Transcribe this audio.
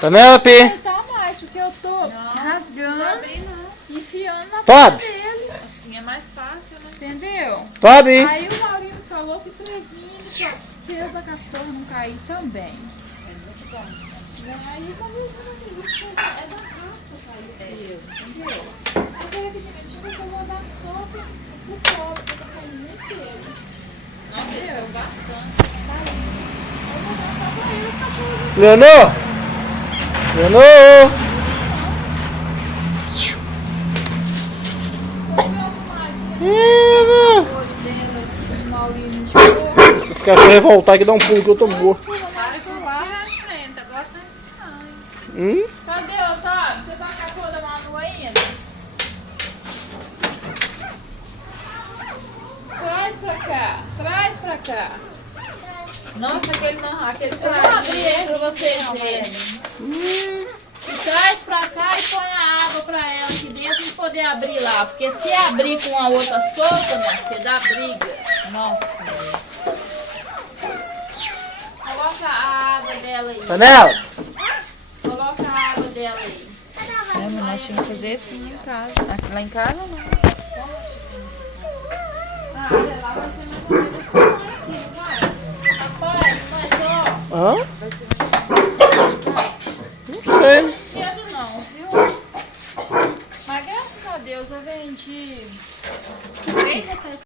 Penélope! Não tá mais, porque eu tô rasgando, enfiando na Toby! boca deles. Assim é mais fácil, né? Entendeu? Toby! Aí o Maurinho falou que previnha que o da cachorra não cair também. Aí quando eu vi, é da raça cair peso, entendeu? Aí de repente eu vou dar sopa pro pobre, que tá caindo nem peso. Nossa, ele deu bastante. Eu vou dar só pra ele, os cachorros. Leonor! Leonor! O Maurinho me tirou. Esses cachorros revoltar que dá um pulo que eu tô morto. Para de tirar, gosta de ensinar. Cadê, Otávio? Você tá com a cachorra da Manu ainda? Traz pra cá, traz pra cá. Nossa, aquele não, aquele Eu vou abrir ele pra vocês verem. E traz pra cá e põe a água pra ela aqui dentro e poder abrir lá. Porque se abrir com a outra solta, minha filha, dá briga. Nossa. Coloca a água dela aí. Panela! Coloca a água dela aí. É, mas nós tínhamos que fazer assim em casa. Aqui lá em casa não. A água lá vai ser mais ou menos aqui, não vai? Rapaz, não é só... Hã? Não sei.